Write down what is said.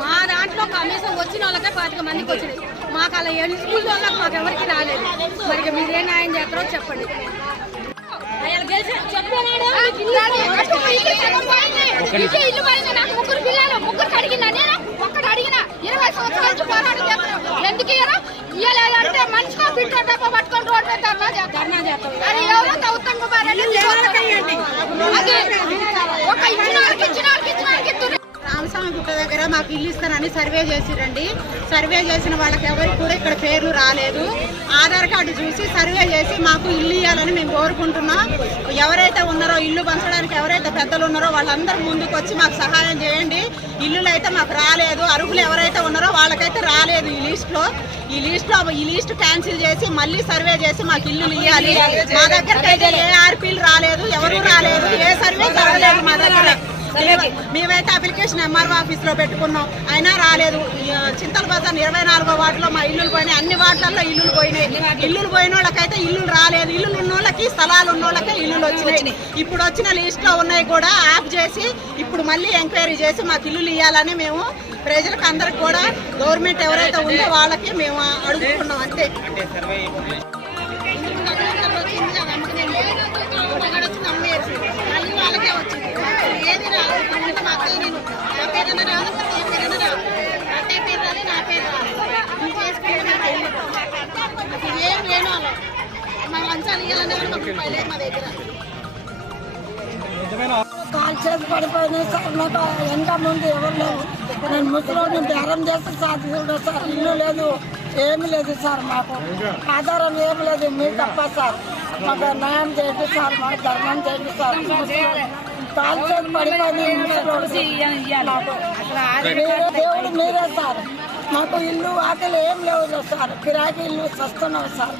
మా దాంట్లో కనీసం వచ్చిన వాళ్ళకే 25 మందికి వచ్చినాయి. మాకు అలా ఏ స్కూల్ వాళ్ళకి మాకు ఎవరికి రాలేదు. మరి మీరే న్యాయం చేస్తారో చెప్పండి. నాకు 3 పిల్లలు 3 అడిగినా నేను ఒక్కటి అడిగినా 20 సంవత్సరాల నుంచి పోరాటం చేస్తున్నాం. ఎందుకు ఇయ్యాలంటే మనిషిగా ఫిల్టర్ డబ్బా పట్టుకొని రోడ్ మీద ధర్నా చేస్తాం. అది ఎవరైతే ఉత్తమ్ కుమార్ రెడ్డి అది ఒక ఇచ్చిన వాళ్ళకి రామస్వామి గుట్ట దగ్గర మాకు ఇల్లు ఇస్తానని సర్వే చేసిరండి. సర్వే చేసిన వాళ్ళకి ఎవరికి కూడా ఇక్కడ పేర్లు రాలేదు. ఆధార్ కార్డు చూసి సర్వే చేసి మాకు ఇల్లు ఇవ్వాలని మేము కోరుకుంటున్నాం. ఎవరైతే ఉన్నారో ఇల్లు పంచడానికి ఎవరైతే పెద్దలు ఉన్నారో వాళ్ళందరూ ముందుకు వచ్చి మాకు సహాయం చేయండి. ఇల్లులు అయితే మాకు రాలేదు. అర్హులు ఎవరైతే ఉన్నారో వాళ్ళకైతే రాలేదు. ఈ లిస్ట్ క్యాన్సిల్ చేసి మళ్ళీ సర్వే చేసి మాకు ఇల్లులు ఇవ్వాలి. మా దగ్గర అయితే ఏ ఆర్పీలు రాలేదు, ఎవరు రాలేదు, ఏ సర్వే జరగలేదు మా దగ్గర. మేమైతే అప్లికేషన్ ఎంఆర్ఓ ఆఫీస్ లో పెట్టుకున్నాం, అయినా రాలేదు. చింతల బజార్ 24వ వార్డులో మా ఇల్లులు పోయినాయి. అన్ని వార్డులలో ఇల్లులు పోయినాయి. ఇల్లులు పోయిన వాళ్ళకైతే ఇల్లులు రాలేదు. ఇల్లులు ఉన్న వాళ్ళకి, స్థలాలు ఉన్న వాళ్ళకే ఇల్లులు వచ్చినాయి. ఇప్పుడు వచ్చిన లిస్ట్ లో ఉన్నాయి కూడా ఆఫ్ చేసి ఇప్పుడు మళ్ళీ ఎంక్వైరీ చేసి మాకు ఇల్లులు ఇవ్వాలని మేము ప్రజలకు అందరికి కూడా గవర్నమెంట్ ఎవరైతే ఉందో వాళ్ళకి మేము అడుగుతున్నాం. అంతే. వాళ్ళకే వచ్చింది. ఏది రాదు. ఇప్పుడు మా అక్కయ్య నేను నా పేరైనా రాదు, ఏ పేరైనా రాదు. అత్తయ్య పేరు రాలి, నా పేరు రాలి. ఏం లేను అలా మా లంచాలు ఇవ్వాలనే కూడా మాకు రూపాయలు లేదు మా దగ్గర. కాల్ చేసి పడిపోయినాయి సార్. మాకు ఎంత ముందు ఎవరు లేవు. నేను ముసలిని బేరం చేస్తే సార్ చూడ సార్ ఇల్లు లేదు, ఏమి లేదు సార్. మాకు ఆధారం ఏమి లేదు. మీరు తప్ప సార్ మాకు న్యాయం చేయండి సార్, మాకు ధర్మం చేయండి సార్. కాల్ చేసి పడిపోయింది దేవుడు మీరే సార్. మాకు ఇల్లు వాకిలు ఏం లేవు సార్. కిరాకి ఇల్లు వస్తున్నాం సార్.